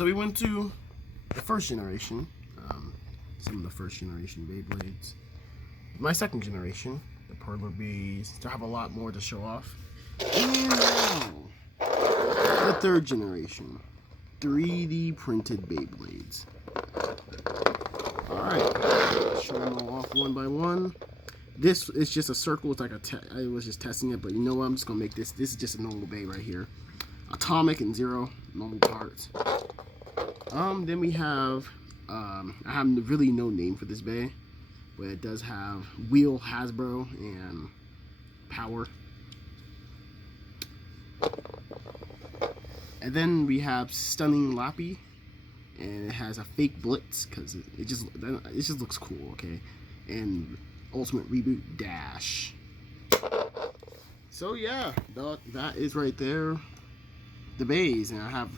So we went to the first generation, some of the first generation Beyblades. My second generation, the Printed Beyblades, to have a lot more to show off. And now, the third generation, 3D printed Beyblades. Alright, show them all off one by one. This is just a circle. It's like I was just testing it, but you know what? I'm just gonna make this. This is just a normal bay right here. Atomic and zero normal parts. Then we have I have really no name for this bay, but it does have wheel, Hasbro, and power. And then we have Stunning Lappy, and it has a fake Blitz because it just looks cool, okay? And Ultimate Reboot Dash. So yeah, that is right there, the bays, and I have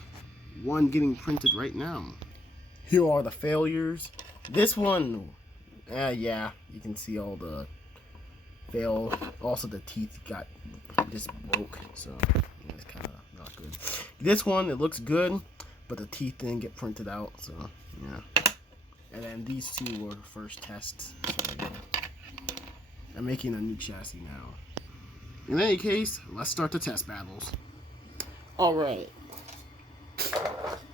one getting printed right now. Here are the failures. This one, yeah, you can see all the fail. Also, the teeth got just broke, so yeah, it's kind of not good. This one, it looks good, but the teeth didn't get printed out, so yeah. And then these two were the first tests. So, yeah. I'm making a new chassis now. In any case, let's start the test battles. Alright.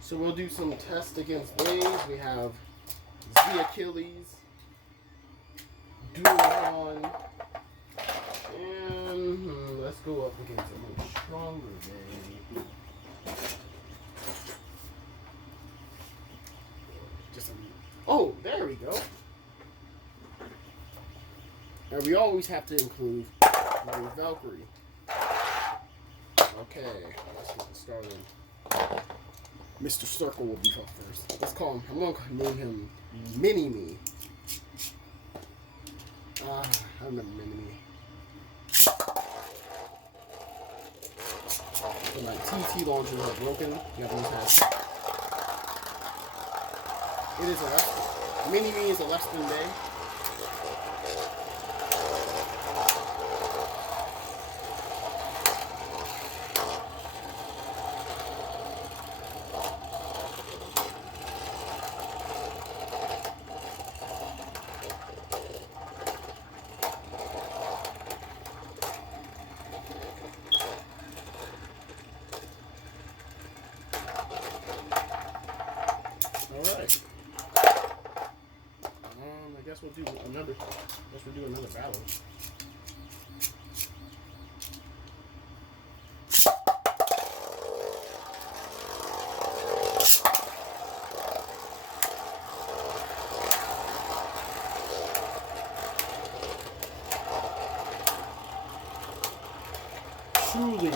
So we'll do some tests against Blaze. We have the Achilles, Dualon, and let's go up against a much stronger Bay. Oh, there we go. And we always have to include Valkyrie. Okay, let's get started. Mr. Circle will be up first. Let's call him. I'm gonna name him Mini Me. I remember Mini Me. So my TT launchers are broken. You have to use that. It is a less. Mini Me is a less than day. Alright. I guess we'll do another battle. Truly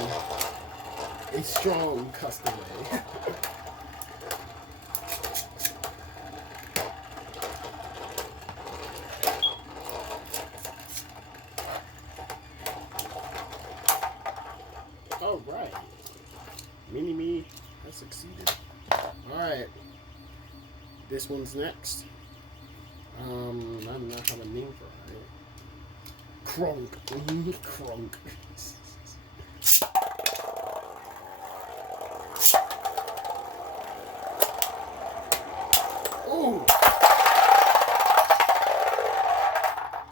a strong custom way. Alright. Mini Me has succeeded. Alright. This one's next. I don't know how to name for it. Krunk. Krunk. Ooh.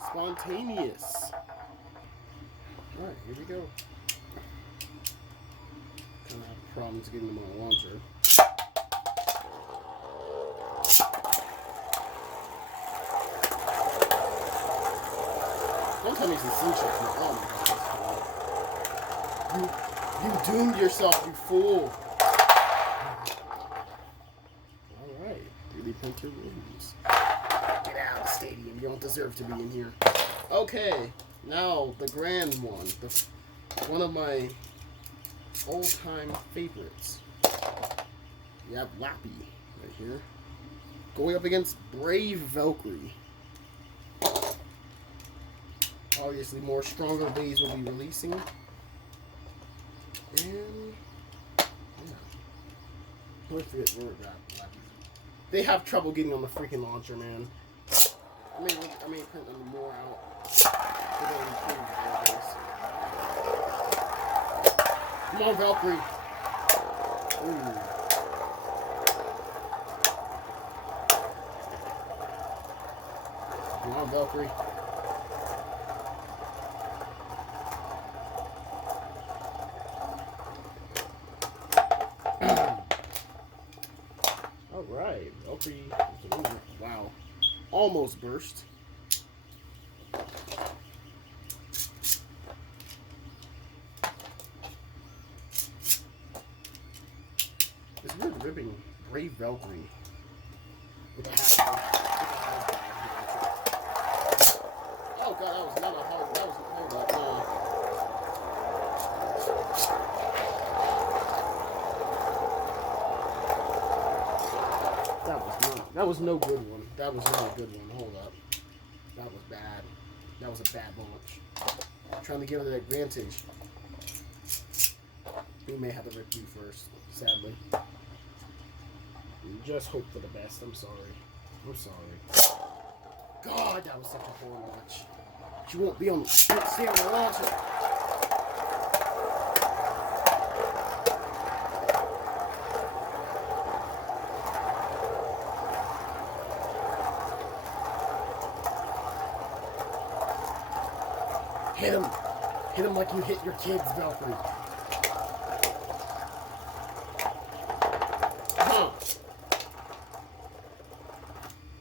Spontaneous. Alright, here we go. Kind of have problems getting them on a launcher. Don't tell me some sunshine. Oh my god. You doomed yourself, you fool. Alright. 3D printer wins. Get out of the stadium. You don't deserve to be in here. Okay. Now, the grand one. One of my all-time favorites. We have Lappy right here. Going up against Brave Valkyrie. Obviously, more stronger bays will be releasing. And yeah. Let's forget where Lappy. They have trouble getting on the freaking launcher, man. I may print them more out. Come on, Valkyrie. Ooh. Come on, Valkyrie. Alright, Valkyrie. Wow. Almost burst. It's weird ripping Brave Valkyrie with a hat. Oh god, that was not a hard. That was hold up. That was no good one. That was not a good one. Hold up. That was bad. That was a bad launch. I'm trying to give it an advantage. We may have to rip you first, sadly. Just hope for the best. I'm sorry. I'm sorry. God, that was such a poor launch. She won't be on. Stay on the launcher. Hit him. Hit him like you hit your kids, Valkyrie.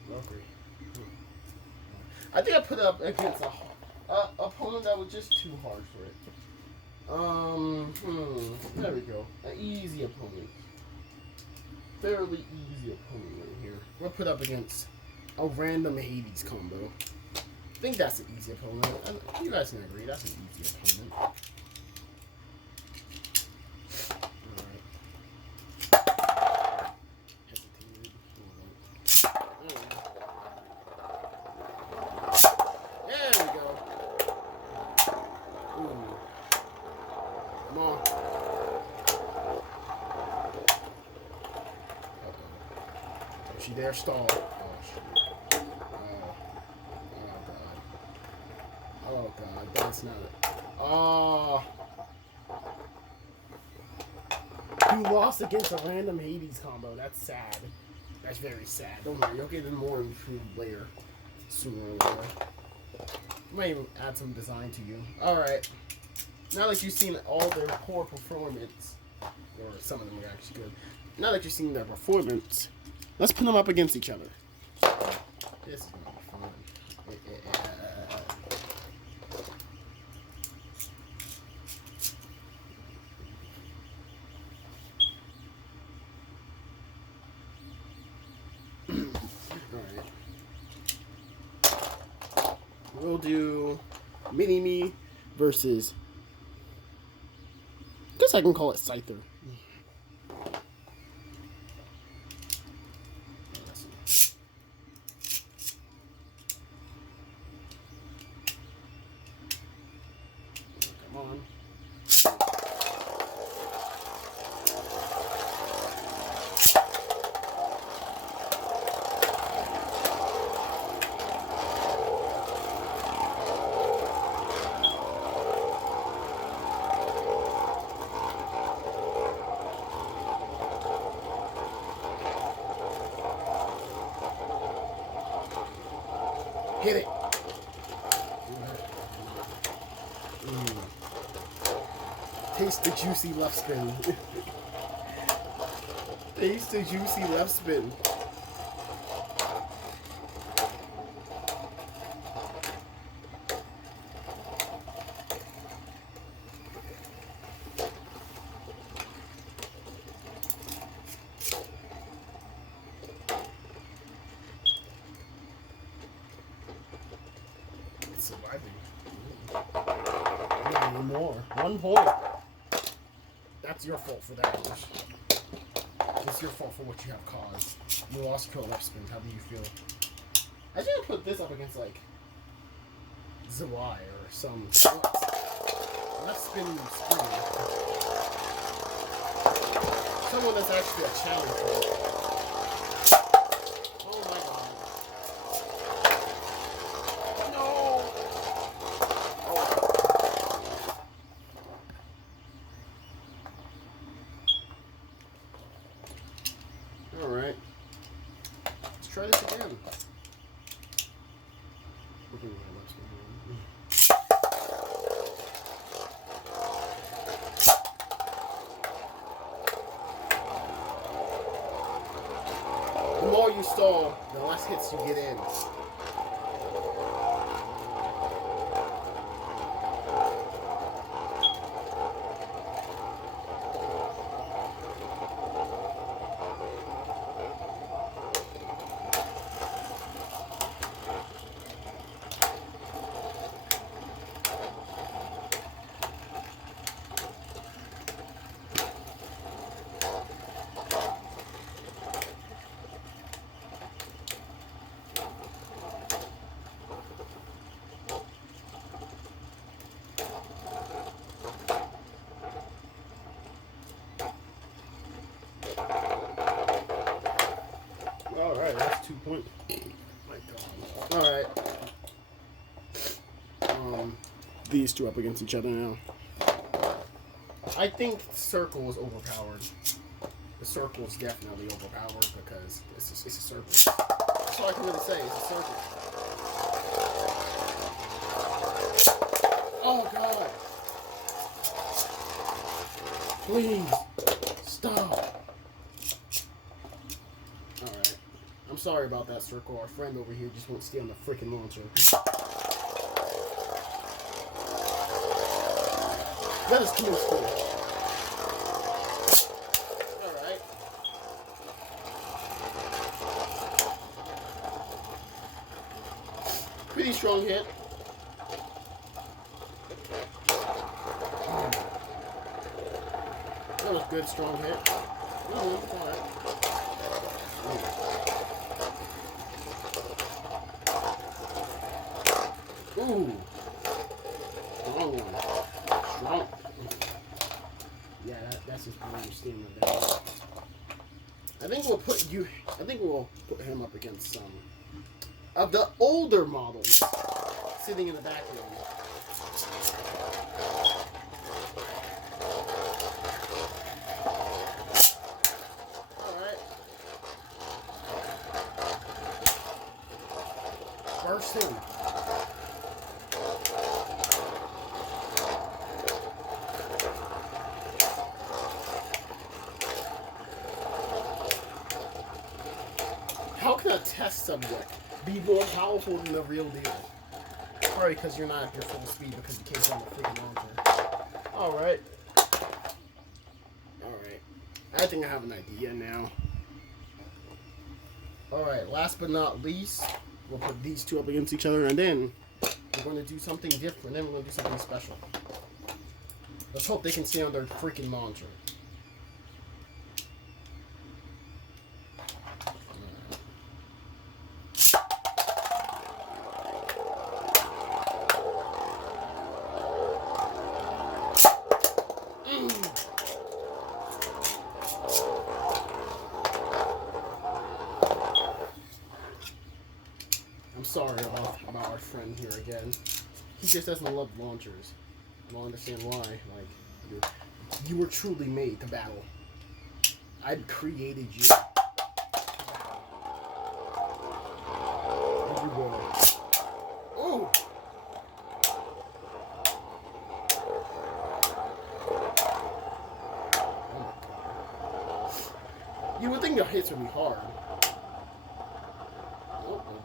Valkyrie. I think I put up against a opponent that was just too hard for it. There we go. An easy opponent. Fairly easy opponent right here. We'll put up against a random Hades combo. I think that's an easy opponent. You guys can agree, that's an easy opponent. Alright. Hesitated. There we go. Ooh. Come on. Uh-oh. Is she there? Stall. Oh, shit. Oh god, that's not it. Oh. You lost against a random Hades combo. That's sad. That's very sad. Don't worry, you'll get a more improved later. Sooner or later. Might even add some design to you. Alright. Now that you've seen all their poor performance, or some of them are actually good. Now that you've seen their performance, let's put them up against each other. This is gonna be fun. We'll do Mini-Me versus, I guess I can call it Scyther. Come on. Hit it. Taste the juicy left spin. Taste the juicy left spin. Surviving. Not anymore. 1 point. That's your fault for that. It's your fault for what you have caused. You lost your left spin. How do you feel? I should put this up against like Zawai or some left spinning spin. Someone that's actually a challenge for me. Oh my god. Alright. Let's try this again. The more you stall, the less hits you get in. Alright, that's 2 points. My God. Alright. These two up against each other now. I think circle is overpowered. The circle is definitely overpowered because it's a circle. That's all I can really say. It's a circle. Oh God! Please stop. Alright. I'm sorry about that, circle. Our friend over here just won't stay on the freaking launcher. That is too much fun. Alright. Pretty strong hit. That was good, strong hit. Alright. Ooh. Strong one. Strong. Yeah, that's just what I'm seeing with that. I think we'll put him up against some of the older models sitting in the background. Alright. First thing. How can a test subject be more powerful than the real deal? Probably because you're not at your full speed because you can't run the freaking launcher. Alright. Alright. I think I have an idea now. Alright, last but not least, we'll put these two up against each other and then we're going to do something different. Then we're going to do something special. Let's hope they can stay on their freaking launcher. I'm sorry about our friend here again. He just doesn't love launchers. I don't understand why. Like, you were truly made to battle. I created you. And you were. Oh! You would think your hits would be hard.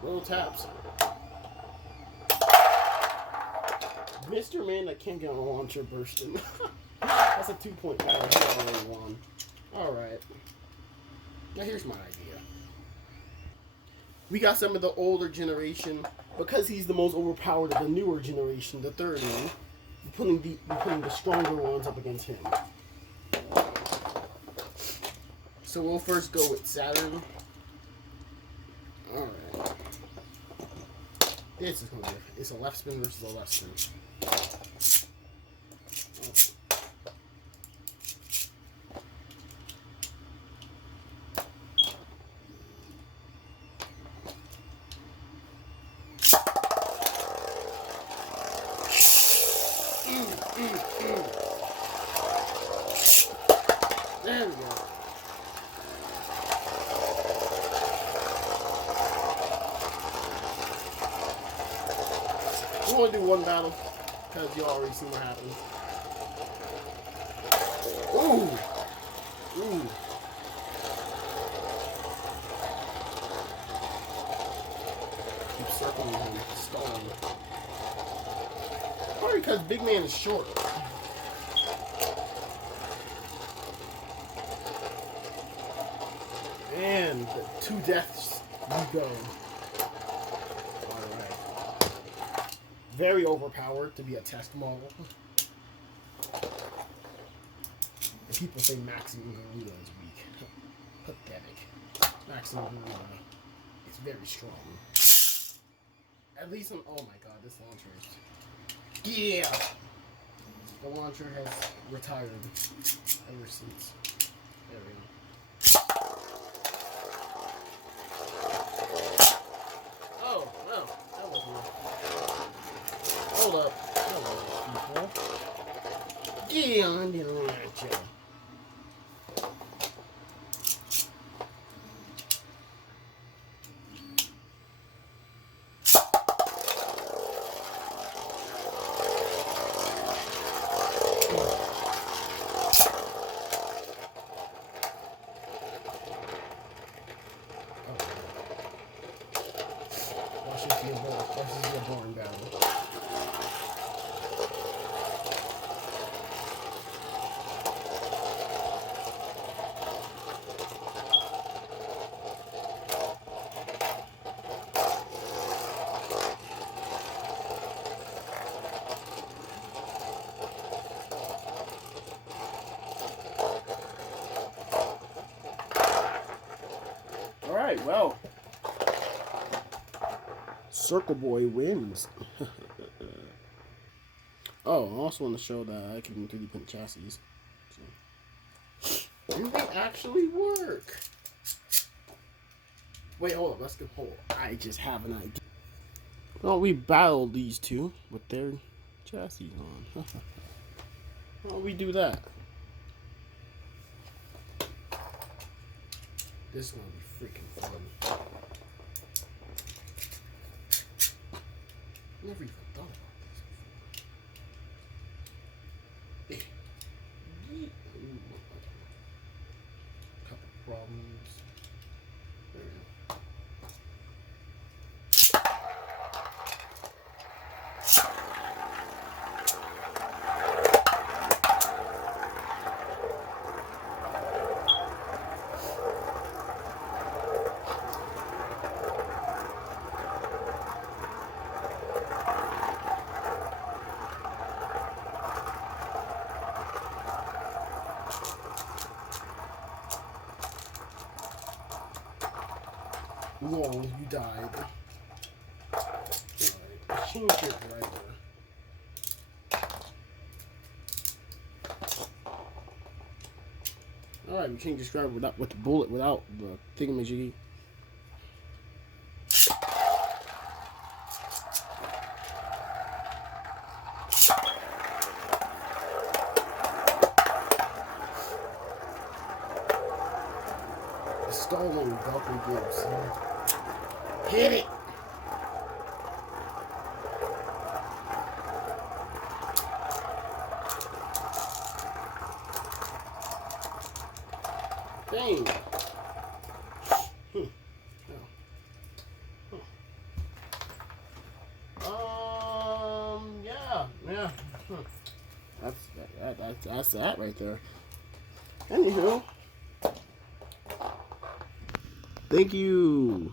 Little taps. Mr. Man that can't get on a launcher bursting. That's a 2-point battle. He already won. Alright. Now here's my idea. We got some of the older generation. Because he's the most overpowered of the newer generation, the third one. We're putting the stronger ones up against him. So we'll first go with Saturn. Alright. This is going to be it's a left spin versus a left spin. There we go. I'm going to do one battle because you already see what happens. Ooh! Ooh! Keep circling him, stalling. Probably because Big Man is short. And 2 deaths you go. Alright. Very overpowered to be a test model. And people say Maximum Garuda is weak. Pathetic. Maximum Garuda is very strong. At least on, oh my god, this launcher is... Yeah! The launcher has retired ever since. There we go. Oh, no. That wasn't it. Hold up. Hello, people. Yeah, I'm gonna launch you. Alright, well, Circle Boy wins. Oh, I also want to show that I can 3D print chassis. So. And they actually work. Wait, hold up, let's go. Hold up. I just have an idea. Well, we battled these two with their chassis on. Why don't we do that? This is gonna be freaking fun. Never even thought about this before. Couple problems. There we go. Whoa, you died. Alright, machine shit right there. Alright, we can't describe without with the bullet without the thingamajiggy. Stolen Valkyrie Gibbs. Hit it! Dang. Yeah. That's that right there. Anywho. Thank you.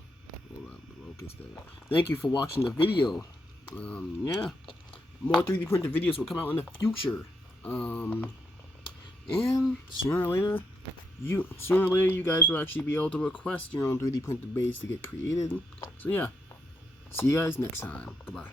Hold on, the locust there. Thank you for watching the video. Yeah, more 3D printed videos will come out in the future. And sooner or later, you guys will actually be able to request your own 3D printed base to get created. So yeah, see you guys next time. Goodbye.